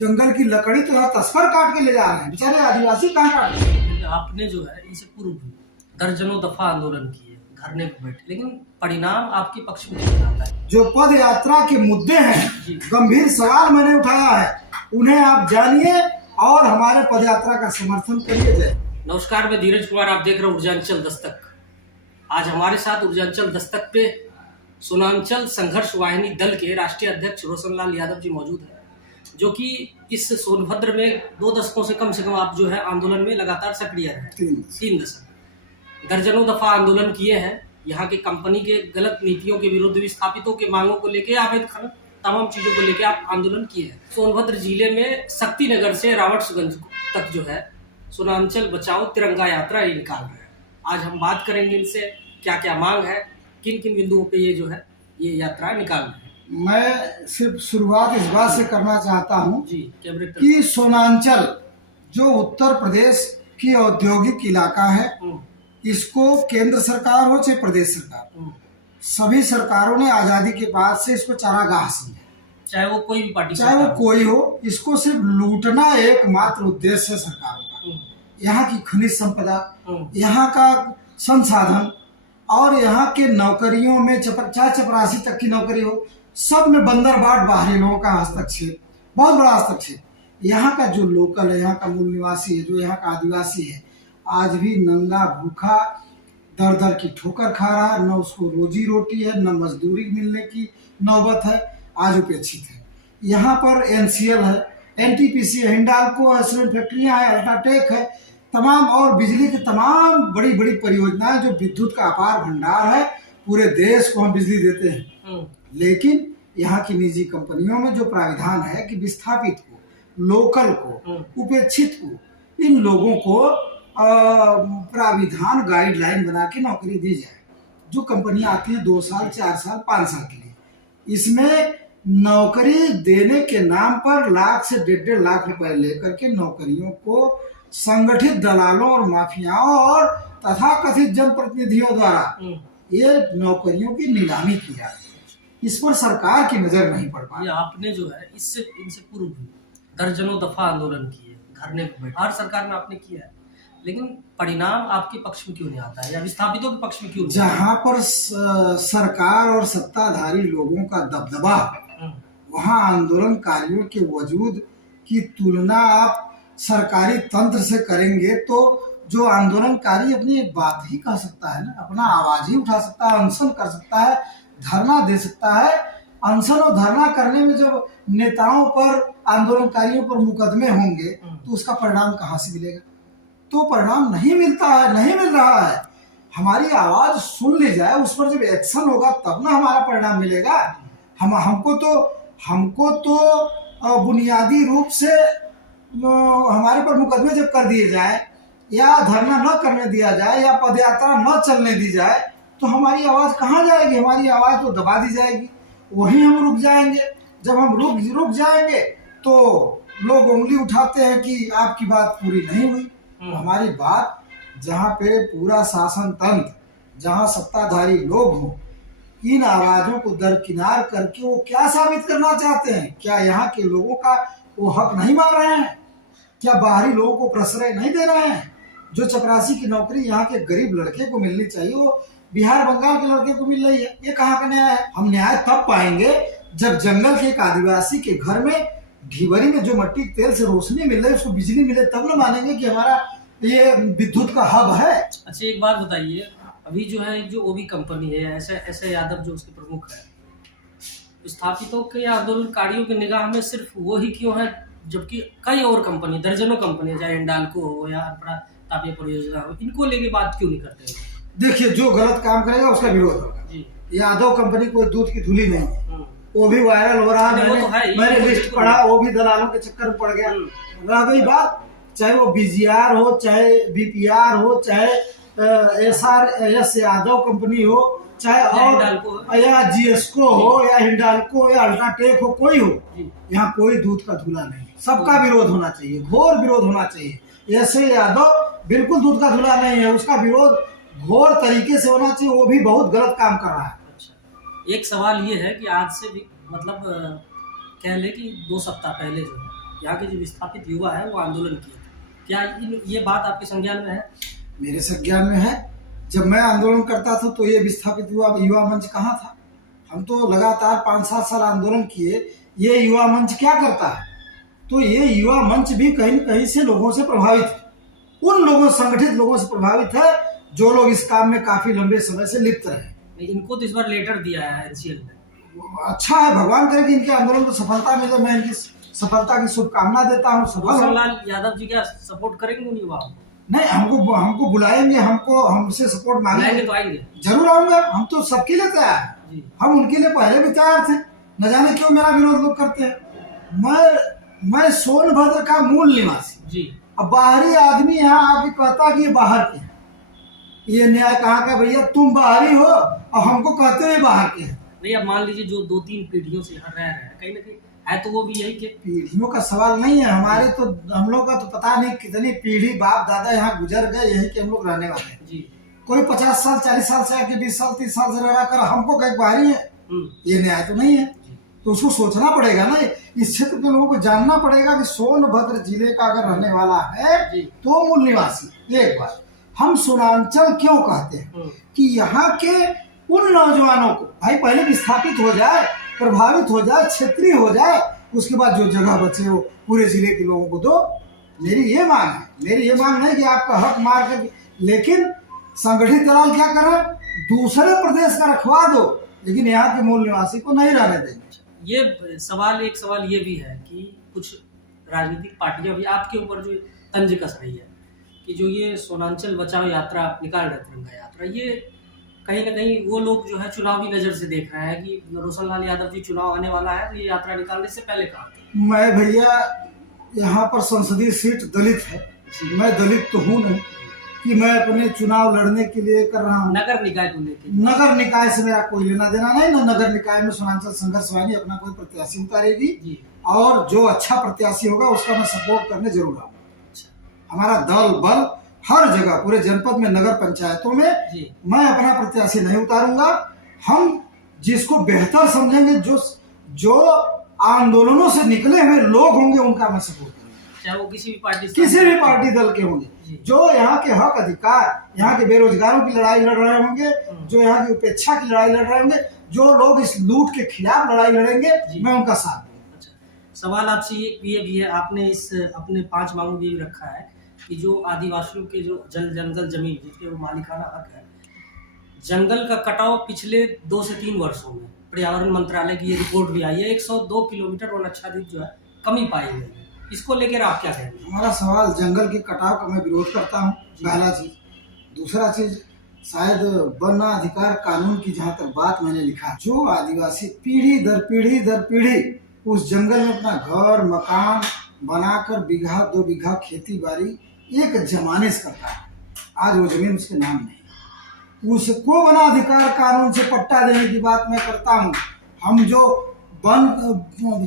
जंगल की लकड़ी तो यहाँ तस्कर काट के ले जा रहे हैं, बेचारे आदिवासी कहाँ काट रहे हैं। आपने जो है इनसे पूर्व भी दर्जनों दफा आंदोलन किए, धरने पर बैठे, लेकिन परिणाम आपके पक्ष में नहीं आता है। जो पद यात्रा के मुद्दे हैं, गंभीर सवाल मैंने उठाया है, उन्हें आप जानिए और हमारे पद यात्रा का समर्थन करिए। जय। नमस्कार, मैं धीरज कुमार, आप देख रहे हैं ऊर्जांचल दस्तक। आज हमारे साथ ऊर्जांचल दस्तक पे सोनांचल संघर्ष वाहिनी दल के राष्ट्रीय अध्यक्ष रोशनलाल यादव जी मौजूद हैं, जो कि इस सोनभद्र में 2 दशकों से कम आप जो है आंदोलन में लगातार सक्रिय रहे। 3 दशक, दर्जनों दफा आंदोलन किए हैं। यहाँ की कंपनी के गलत नीतियों के विरुद्ध, विस्थापितों के मांगों को लेकर, अवैध खनन, तमाम चीजों को लेकर आप आंदोलन किए हैं। सोनभद्र जिले में शक्तिनगर से रावटगंज तक जो है सोनांचल बचाओ तिरंगा यात्रा निकाल रहे हैं। आज हम बात करेंगे इनसे क्या क्या मांग है, किन किन बिंदुओं पे ये जो है ये यात्रा निकाल रहे हैं। मैं सिर्फ शुरुआत इस बात से करना चाहता हूँ कि सोनांचल जो उत्तर प्रदेश की औद्योगिक इलाका है, इसको केंद्र सरकार हो चाहे प्रदेश सरकार, सभी सरकारों ने आजादी के बाद से इसको चारागाह समझा, चाहे वो कोई भी पार्टी, चाहे वो कोई हो। इसको सिर्फ लूटना एकमात्र उद्देश्य है सरकारों का। यहाँ की खनिज संपदा, यहाँ का संसाधन और यहाँ के नौकरियों में चाहे चपरासी तक की नौकरी हो, सब में बंदरबाट बाहरी लोगों का हस्तक्षेप, बहुत बड़ा हस्तक्षेप। यहाँ का जो लोकल है, यहाँ का मूल निवासी है, जो यहाँ का आदिवासी है, आज भी नंगा भूखा दर दर की ठोकर खा रहा है। न उसको रोजी रोटी है, न मजदूरी मिलने की नौबत है, आज उपेक्षित है। यहाँ पर NCL है, NTPC है, हिंडाल्को है, सीमेंट फैक्ट्रियाँ है, अल्ट्राटेक है, तमाम और बिजली की तमाम बड़ी बड़ी परियोजनाएं, जो विद्युत का अपार भंडार है। पूरे देश को हम बिजली देते हैं, लेकिन यहाँ की निजी कंपनियों में जो प्राविधान है कि विस्थापित को, लोकल को, उपेक्षित को, इन लोगों को प्राविधान गाइडलाइन बना के नौकरी दी जाए। जो कंपनियां आती हैं 2 साल, 4 साल, 5 साल के लिए, इसमें नौकरी देने के नाम पर लाख से 1.5 लाख रुपए लेकर के नौकरियों को संगठित दलालों और माफियाओं और तथाकथित जनप्रतिनिधियों द्वारा ये नौकरियों की नीलामी की जा रही है। इस पर सरकार की नजर नहीं पड़ पा रही। आपने जो है इनसे पूर्व भी दर्जनों दफा आंदोलन किए, धरने पर बैठे, हर सरकार में आपने किया है, लेकिन परिणाम आपके पक्ष में क्यों नहीं आता है, या विस्थापितों के पक्ष में क्यों नहीं? जहाँ पर सरकार और सत्ताधारी लोगों का दबदबा, वहाँ आंदोलनकारियों के वजूद की तुलना आप सरकारी तंत्र से करेंगे तो जो आंदोलनकारी अपनी बात ही कह सकता है ना, अपना आवाज ही उठा सकता है, अनशन कर सकता है, धरना दे सकता है। अनशन और धरना करने में जब नेताओं पर, आंदोलनकारियों पर मुकदमे होंगे तो उसका परिणाम कहाँ से मिलेगा? तो परिणाम नहीं मिलता है, नहीं मिल रहा है। हमारी आवाज सुन ली जाए, उस पर जब एक्शन होगा तब ना हमारा परिणाम मिलेगा। हमको तो बुनियादी रूप से हमारे पर मुकदमे जब कर दिए जाए, या धरना न करने दिया जाए, या पदयात्रा न चलने दी जाए, तो हमारी आवाज कहाँ जाएगी? हमारी आवाज तो दबा दी जाएगी, वहीं हम रुक जाएंगे। जब हम रुक जाएंगे तो लोग उंगली उठाते हैं कि आपकी बात पूरी नहीं हुई। हमारी बात, जहाँ पे पूरा शासन तंत्र, जहाँ सत्ताधारी लोग हों, इन आवाजों को दरकिनार करके वो क्या साबित करना चाहते हैं? क्या यहाँ के लोगों का वो हक नहीं मान रहे हैं? क्या बाहरी लोगों को प्रश्रय नहीं दे रहे हैं? जो चपरासी की नौकरी यहाँ के गरीब लड़के को मिलनी चाहिए, वो बिहार बंगाल के लड़के को मिल रही है। ये कहाँ का न्याय है? हम न्याय तब पाएंगे जब जंगल के एक आदिवासी के घर में ढिबरी में जो मट्टी तेल से रोशनी मिल रही है, उसको बिजली मिले, तब न मानेंगे कि हमारा ये विद्युत का हब है। अच्छा, एक बात बताइए, अभी जो है जो ओबी कंपनी है, ऐसे यादव जो उसके प्रमुख है, विस्थापितों के या आंदोलनकारियों की निगाह में सिर्फ वो ही क्यों है, जबकि कई और कंपनी, दर्जनों कंपनी, चाहे हिंडाल्को हो या तापीय परियोजना हो, इनको लेके बात क्यों नहीं करते? देखिए, जो गलत काम करेगा उसका विरोध होगा। यादव कंपनी कोई दूध की धुली नहीं है, वो भी वायरल हो रहा है। मैंने लिस्ट पढ़ा, वो भी दलालों के चक्कर में पड़ गया। रह गई बात, चाहे वो BGR हो, चाहे BPR हो, चाहे SRS यादव कंपनी हो, चाहे और या GSCO हो, या हिंडाल्को, या अल्ट्राटेक हो, कोई हो, यहाँ कोई दूध का धुला नहीं। सबका विरोध होना चाहिए, घोर विरोध होना चाहिए। ऐसे यादव बिल्कुल दूध का धुला नहीं है, उसका विरोध घोर तरीके से होना चाहिए। वो भी बहुत गलत काम कर रहा है। अच्छा, एक सवाल ये है कि आज से भी मतलब कह ले कि 2 सप्ताह पहले जो है यहाँ के जो विस्थापित युवा है वो आंदोलन किए थे। क्या ये बात आपके संज्ञान में है? मेरे संज्ञान में है। जब मैं आंदोलन करता था तो ये विस्थापित युवा मंच कहाँ था? हम तो लगातार 5-7 साल आंदोलन किए। ये युवा मंच क्या करता है? तो ये युवा मंच भी कहीं न कहीं से लोगों से प्रभावित है, उन लोगों, संगठित लोगों से प्रभावित है जो लोग इस काम में काफी लंबे समय से लिप्त रहे। इनको तो इस बार लेटर दिया है एनसीएल ने। अच्छा है, भगवान करे कि इनके आंदोलन को सफलता मिले। मैं इनकी सफलता की शुभकामना देता हूँ। रोशन लाल यादव जी क्या सपोर्ट करेंगे उन युवाओं को? नहीं, हमको बुलाएंगे, हमसे सपोर्ट मांगेंगे तो आएंगे, जरूर आऊंगा। हम तो सबके लिए तैयार हैं। हम उनके लिए पहले भी तैयार थे। न जाने क्यों मेरा विरोध लोग करते हैं। मैं सोनभद्र का मूल निवासी जी। अब बाहरी आदमी यहाँ आके कहता कि ये बाहर के हैं, ये न्याय कहाँ का भैया? तुम बाहरी हो और हमको कहते हुए बाहर के हैं। नहीं, अब मान लीजिए जो 2-3 पीढ़ियों से यहाँ रह रहे हैं, कहीं ना कहीं है तो वो भी यही के। पीढ़ियों का सवाल नहीं है हमारे, तो हम लोग का तो पता नहीं कितनी पीढ़ी बाप दादा यहाँ गुजर गए, यही के हम लोग रहने वाले हैं जी। कोई 50 साल 40 साल से आके 20 साल 30 साल से रह कर हमको कहीं बाहरी है, ये न्याय तो नहीं है। तो उसको सोचना पड़ेगा ना, इस क्षेत्र के लोगों को जानना पड़ेगा कि सोनभद्र जिले का अगर रहने वाला है तो मूल निवासी। एक बार हम सोनांचल क्यों कहते हैं कि यहाँ के उन नौजवानों को भाई पहले विस्थापित हो जाए, प्रभावित हो जाए, क्षेत्रीय हो जाए, उसके बाद जो जगह बचे हो पूरे जिले के लोगों को दो। मेरी ये मांग है। मेरी ये मांग नहीं कि आपका हक मार कर, लेकिन संगठित दलाल क्या करे, दूसरे प्रदेश का रखवा दो, लेकिन यहाँ के मूल निवासी को नहीं रहने देंगे। ये सवाल, एक सवाल ये भी है कि कुछ राजनीतिक पार्टियां भी आपके ऊपर जो तंज कस रही है कि जो ये सोनांचल बचाओ यात्रा निकाल रहे, तिरंगा यात्रा, ये कहीं ना कहीं वो लोग जो है चुनावी नजर से देख रहे हैं कि रोशन लाल यादव जी चुनाव आने वाला है तो ये यात्रा निकालने से पहले कहा था। मैं भैया यहाँ पर संसदीय सीट दलित है, मैं दलित तो हूँ नहीं कि मैं अपने चुनाव लड़ने के लिए कर रहा हूँ। नगर निकाय को लेकर, नगर निकाय से मेरा कोई लेना देना नहीं। ना नगर निकाय में सोनांचल संघर्ष वाहिनी अपना कोई प्रत्याशी उतारेगी, और जो अच्छा प्रत्याशी होगा उसका मैं सपोर्ट करने जरूर आऊंगा। हमारा दल बल हर जगह पूरे जनपद में, नगर पंचायतों में मैं अपना प्रत्याशी नहीं उतारूंगा। हम जिसको बेहतर समझेंगे, जो आंदोलनों से निकले हुए लोग होंगे, उनका मैं सपोर्ट करूंगा, चाहे वो किसी भी पार्टी दल के होंगे, जो यहाँ के हक अधिकार, यहाँ के बेरोजगारों की लड़ाई लड़ रहे होंगे, जो यहाँ की उपेक्षा की लड़ाई लड़ रहे होंगे, जो लोग इस लूट के खिलाफ लड़ाई लड़ेंगे, मैं उनका साथ दूंगा। अच्छा, सवाल आपसे ये भी है, आपने इस अपने 5 मांगों में भी रखा है कि जो आदिवासियों के जो जंगल जमीन जिसके वो मालिकाना हक है, जंगल का कटाव पिछले 2 से 3 वर्षों में पर्यावरण मंत्रालय की ये रिपोर्ट भी आई है, 102 किलोमीटर वनाच्छादित जो है कमी पाई गई है। इसको लेकर आप क्या कहेंगे? हमारा सवाल जंगल के कटाव का मैं विरोध करता हूँ, पहला चीज। दूसरा चीज, शायद वन अधिकार कानून की जहाँ तक बात मैंने लिखा, जो आदिवासी पीढ़ी दर पीढ़ी उस जंगल में अपना घर मकान बनाकर बीघा 2 बीघा खेती बाड़ी एक जमाने से करता है, आज वो जमीन उसके नाम नहीं। उसको वन अधिकार कानून से पट्टा देने की बात मैं करता हूँ। हम जो वन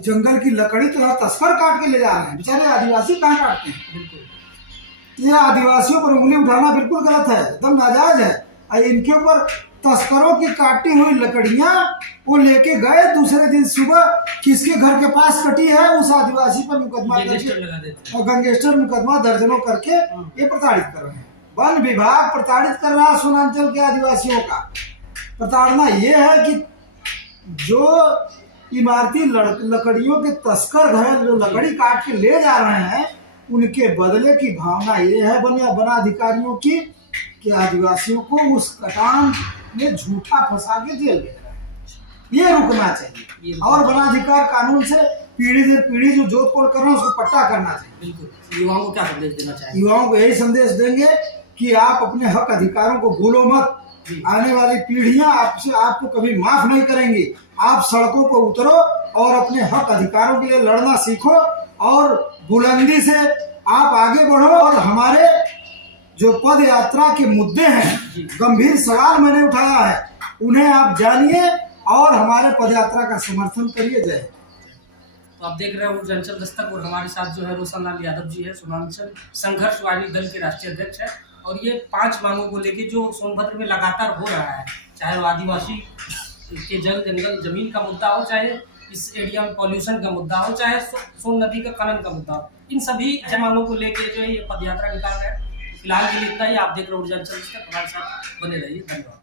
जंगल की लकड़ी तो यहाँ तस्कर काट के ले जा रहे हैं, बेचारे आदिवासी कहाँ काटते हैं? ये आदिवासियों पर उंगली उठाना बिल्कुल गलत है, एकदम नाजायज है। और इनके ऊपर तस्करों की काटी हुई लकड़ियां वो लेके गए, दूसरे दिन सुबह किसके घर के पास कटी है उस आदिवासी पर मुकदमा करके और गैंगस्टर मुकदमा दर्जनों करके ये प्रताड़ित कर रहे हैं। वन विभाग प्रताड़ित कर रहा है सोनांचल के आदिवासियों का। प्रताड़ना ये है कि जो इमारती लकड़ियों के तस्कर हैं, जो लकड़ी काट के ले जा रहे हैं, उनके बदले की भावना ये है वनाधिकारियों की कि आदिवासियों को उस कटान में झूठा फंसा के जेल भेज रहे हैं। ये रुकना चाहिए और वनाधिकार कानून से पीढ़ी दर पीढ़ी जो जोत तोड़ कर रहे हैं उसको पट्टा करना चाहिए। बिल्कुल। युवाओं को क्या संदेश देना चाहिए? युवाओं को यही संदेश देंगे कि आप अपने हक अधिकारों को भूलो मत। आने वाली पीढ़ियां आपको कभी माफ नहीं करेंगी। आप सड़कों पर उतरो और अपने हक अधिकारों के लिए लड़ना सीखो और बुलंदी से आप आगे बढ़ो। और हमारे जो पद यात्रा के मुद्दे हैं, गंभीर सवाल मैंने उठाया है, उन्हें आप जानिए और हमारे पद यात्रा का समर्थन करिए। जय। तो आप देख रहे हैं ऊर्जांचल दस्तक और हमारे साथ जो है रोशन लाल यादव जी है, सोनांचल संघर्ष वाहिनी दल के राष्ट्रीय अध्यक्ष है। और ये 5 मांगों को लेके जो सोनभद्र में लगातार हो रहा है, चाहे वो आदिवासी के जंगल जमीन का मुद्दा हो, चाहे इस एरिया में पॉल्यूशन का मुद्दा हो, चाहे सोन नदी का खनन का मुद्दा हो, इन सभी मांगों को लेके जो है ये पदयात्रा निकाल रहे हैं। फिलहाल के लिए इतना ही। आप देख रहे हो ऊर्जांचल दस्तक, हमारे साथ बने रहिए। धन्यवाद।